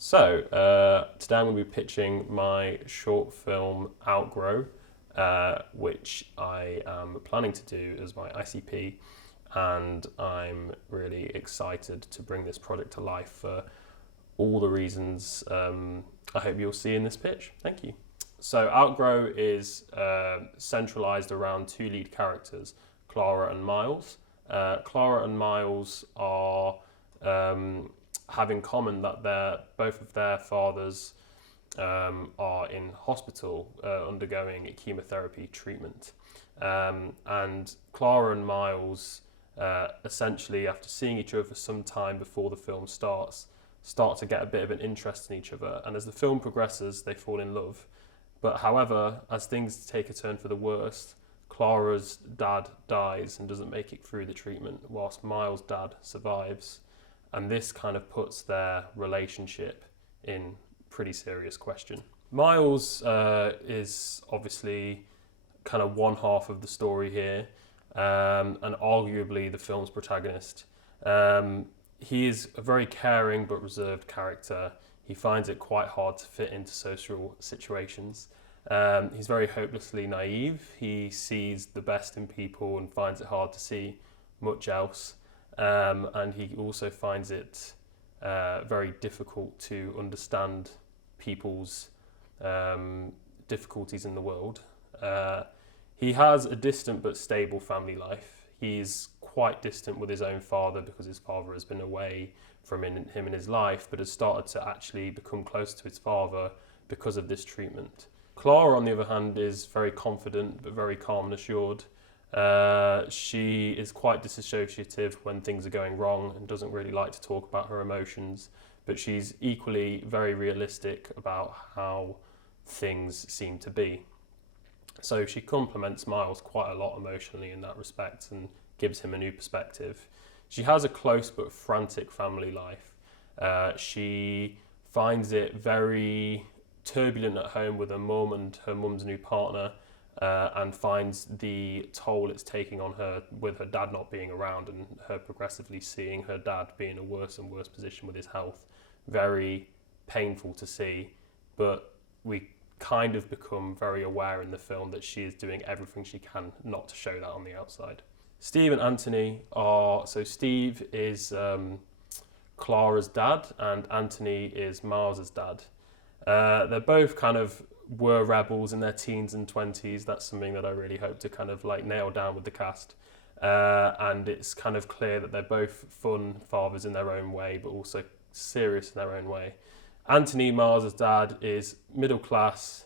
Today I'm going to be pitching my short film Outgrow, which I am planning to do as my ICP, and I'm really excited to bring this project to life for all the reasons I hope you'll see in this pitch. Thank you. So Outgrow is centralised around two lead characters, Clara and Miles. Clara and Miles are have in common that both of their fathers are in hospital undergoing chemotherapy treatment. And Clara and Miles, essentially, after seeing each other for some time before the film starts, start to get a bit of an interest in each other. And as the film progresses, they fall in love. But however, as things take a turn for the worst, Clara's dad dies and doesn't make it through the treatment, whilst Miles' dad survives. And this kind of puts their relationship in pretty serious question. Miles is obviously kind of one half of the story here, and arguably the film's protagonist. He is a very caring but reserved character. He finds it quite hard to fit into social situations. He's very hopelessly naive. He sees the best in people and finds it hard to see much else. And he also finds it very difficult to understand people's difficulties in the world. He has a distant but stable family life. He's quite distant with his own father because his father has been away from him in his life, but has started to actually become close to his father because of this treatment. Clara, on the other hand, is very confident but very calm and assured. She is quite disassociative when things are going wrong and doesn't really like to talk about her emotions, but she's equally very realistic about how things seem to be. So she complements Miles quite a lot emotionally in that respect and gives him a new perspective. She has a close but frantic family life. She finds it very turbulent at home with her mum and her mum's new partner, and finds the toll it's taking on her with her dad not being around and her progressively seeing her dad be in a worse and worse position with his health. Very painful to see, but we kind of become very aware in the film that she is doing everything she can not to show that on the outside. Steve and Anthony so Steve is Clara's dad and Anthony is Miles's dad. They're both kind of were rebels in their teens and 20s. That's something that I really hope to kind of like nail down with the cast. And it's kind of clear that they're both fun fathers in their own way, but also serious in their own way. Anthony, Miles's dad, is middle class,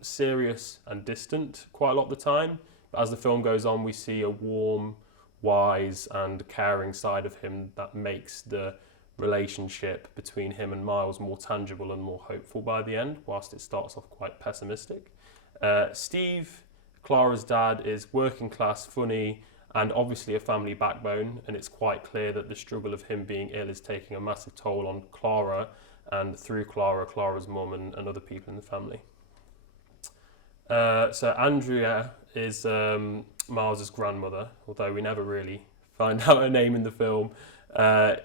serious and distant quite a lot of the time. But as the film goes on, we see a warm, wise and caring side of him that makes the relationship between him and Miles more tangible and more hopeful by the end, whilst it starts off quite pessimistic. Steve, Clara's dad, is working class, funny, and obviously a family backbone, and it's quite clear that the struggle of him being ill is taking a massive toll on Clara, and through Clara, Clara's mum and other people in the family. So Andrea is Miles's grandmother, although we never really find out her name in the film.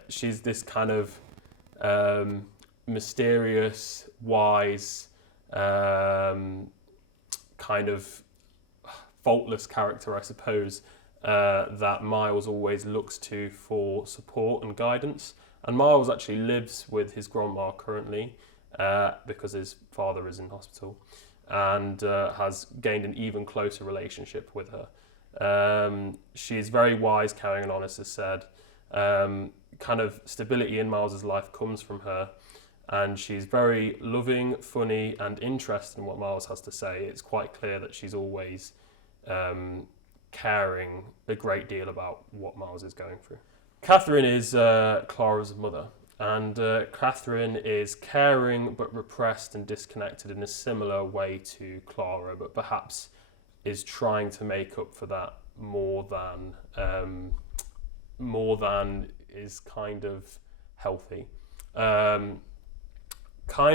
She's this kind of mysterious, wise, kind of faultless character, I suppose, that Miles always looks to for support and guidance. And Miles actually lives with his grandma currently because his father is in hospital, and has gained an even closer relationship with her. She is very wise, caring and honest, as said. Kind of stability in Miles's life comes from her, and she's very loving, funny and interested in what Miles has to say. It's quite clear that she's always caring a great deal about what Miles is going through. Catherine is Clara's mother, and Catherine is caring but repressed and disconnected in a similar way to Clara, but perhaps is trying to make up for that more than is kind of healthy. Kind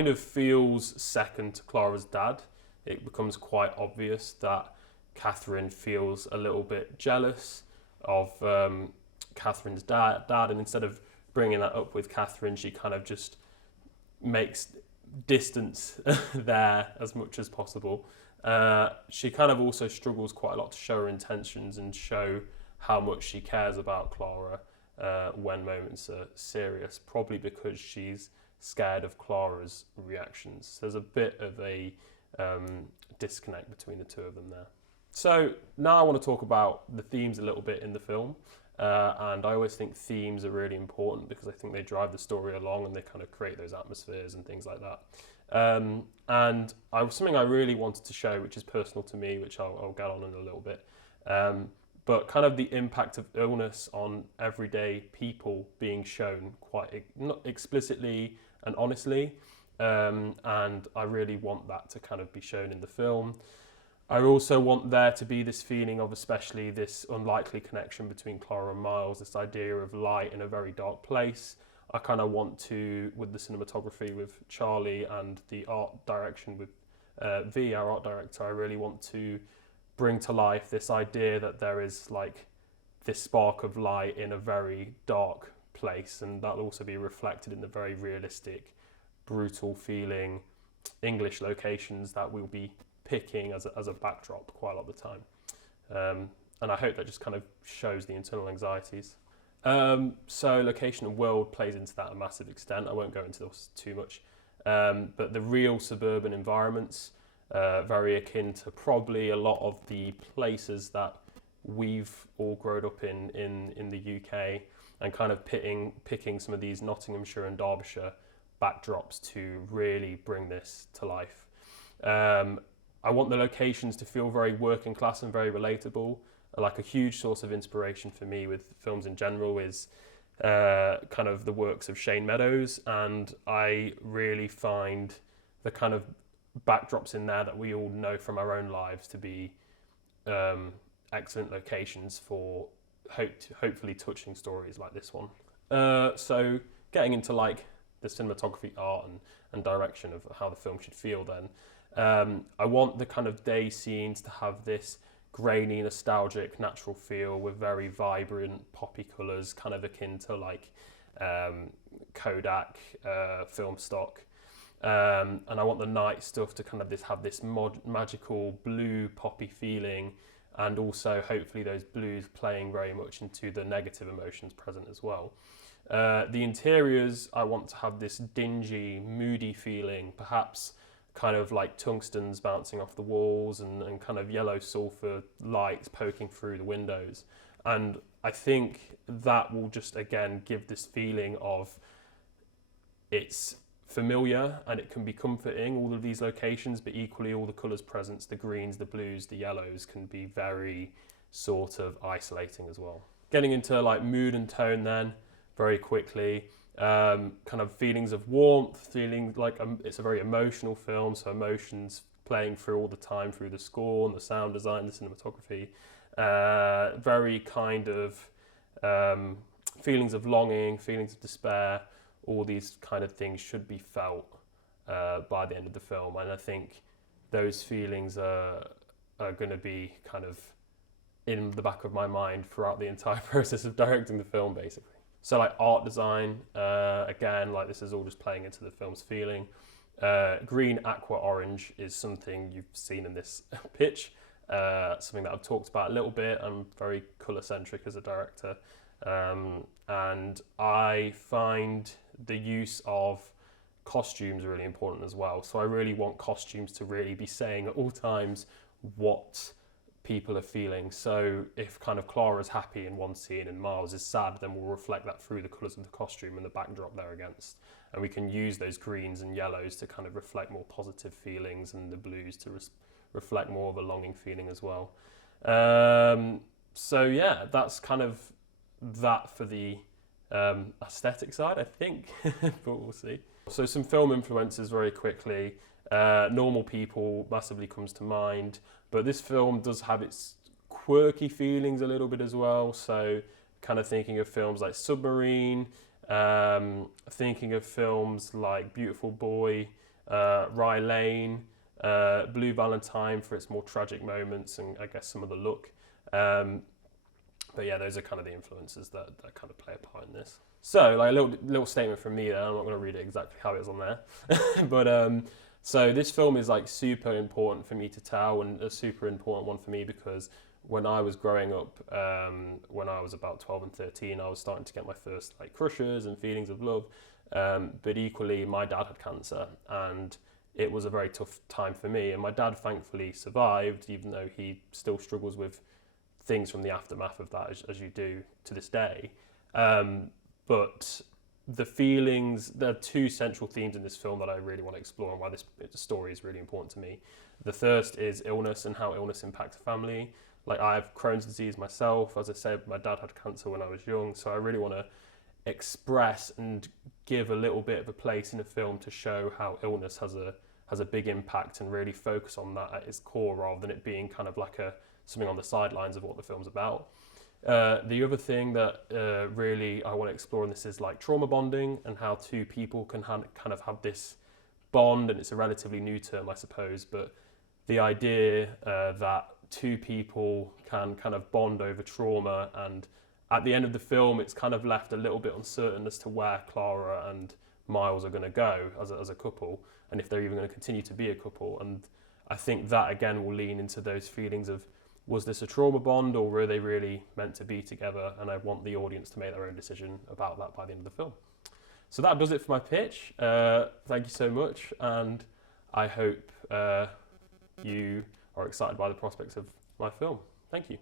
of feels second to Clara's dad. It becomes quite obvious that Catherine feels a little bit jealous of Catherine's dad, and instead of bringing that up with Catherine, she kind of just makes distance there as much as possible. She kind of also struggles quite a lot to show her intentions and show how much she cares about Clara when moments are serious, probably because she's scared of Clara's reactions. There's a bit of a disconnect between the two of them there. So now I want to talk about the themes a little bit in the film. And I always think themes are really important because I think they drive the story along and they kind of create those atmospheres and things like that. And something I really wanted to show, which is personal to me, which I'll get on in a little bit, but kind of the impact of illness on everyday people being shown quite not explicitly and honestly. And I really want that to kind of be shown in the film. I also want there to be this feeling of especially this unlikely connection between Clara and Miles, this idea of light in a very dark place. I kind of want to, with the cinematography with Charlie and the art direction with V, our art director, I really want to bring to life this idea that there is like this spark of light in a very dark place, and that'll also be reflected in the very realistic, brutal feeling English locations that we'll be picking as a backdrop quite a lot of the time. And I hope that just kind of shows the internal anxieties. So location and world plays into that a massive extent. I won't go into this too much. But the real suburban environments, very akin to probably a lot of the places that we've all grown up in the UK, and kind of picking some of these Nottinghamshire and Derbyshire backdrops to really bring this to life. I want the locations to feel very working class and very relatable. Like a huge source of inspiration for me with films in general is kind of the works of Shane Meadows, and I really find the kind of backdrops in there that we all know from our own lives to be excellent locations for hopefully touching stories like this one. So getting into like the cinematography art and direction of how the film should feel then. I want the kind of day scenes to have this grainy, nostalgic, natural feel with very vibrant, poppy colours, kind of akin to like Kodak film stock. And I want the night stuff to kind of have this magical blue poppy feeling, and also hopefully those blues playing very much into the negative emotions present as well. The interiors, I want to have this dingy, moody feeling, perhaps kind of like tungstens bouncing off the walls and kind of yellow sulfur lights poking through the windows. And I think that will just, again, give this feeling of it's familiar and it can be comforting, all of these locations, but equally all the colours present, the greens, the blues, the yellows, can be very sort of isolating as well. Getting into like mood and tone then, very quickly. Kind of feelings of warmth, feeling like it's a very emotional film, so emotions playing through all the time through the score and the sound design, the cinematography. Very kind of feelings of longing, feelings of despair, all these kind of things should be felt by the end of the film, and I think those feelings are going to be kind of in the back of my mind throughout the entire process of directing the film, basically. So like art design, again, like this is all just playing into the film's feeling. Green, aqua, orange is something you've seen in this pitch, something that I've talked about a little bit. I'm very colour centric as a director, and I find the use of costumes really important as well. So I really want costumes to really be saying at all times what people are feeling. So if kind of Clara's happy in one scene and Miles is sad, then we'll reflect that through the colours of the costume and the backdrop they're against. And we can use those greens and yellows to kind of reflect more positive feelings, and the blues to reflect more of a longing feeling as well. So yeah, that's kind of that for the aesthetic side, I think, but we'll see. So some film influences very quickly. Normal People massively comes to mind, but this film does have its quirky feelings a little bit as well. So kind of thinking of films like Submarine, thinking of films like Beautiful Boy, Rye Lane, Blue Valentine for its more tragic moments and I guess some of the look. But yeah, those are kind of the influences that kind of play a part in this. So, like a little statement from me there. I'm not going to read it exactly how it is on there, but so this film is like super important for me to tell, and a super important one for me because when I was growing up, when I was about 12 and 13, I was starting to get my first like crushes and feelings of love. But equally, my dad had cancer, and it was a very tough time for me. And my dad thankfully survived, even though he still struggles with things from the aftermath of that, as you do to this day. But the feelings, there are two central themes in this film that I really want to explore and why this story is really important to me. The first is illness and how illness impacts a family. Like, I have Crohn's disease myself. As I said, my dad had cancer when I was young, so I really want to express and give a little bit of a place in the film to show how illness has a big impact, and really focus on that at its core rather than it being kind of like something on the sidelines of what the film's about. The other thing that really I want to explore in this is like trauma bonding, and how two people can kind of have this bond, and it's a relatively new term, I suppose, but the idea that two people can kind of bond over trauma, and at the end of the film it's kind of left a little bit uncertain as to where Clara and Miles are going to go as a couple, and if they're even going to continue to be a couple. And I think that again will lean into those feelings of, was this a trauma bond or were they really meant to be together? And I want the audience to make their own decision about that by the end of the film. So that does it for my pitch. Thank you so much, and I hope you are excited by the prospects of my film. Thank you.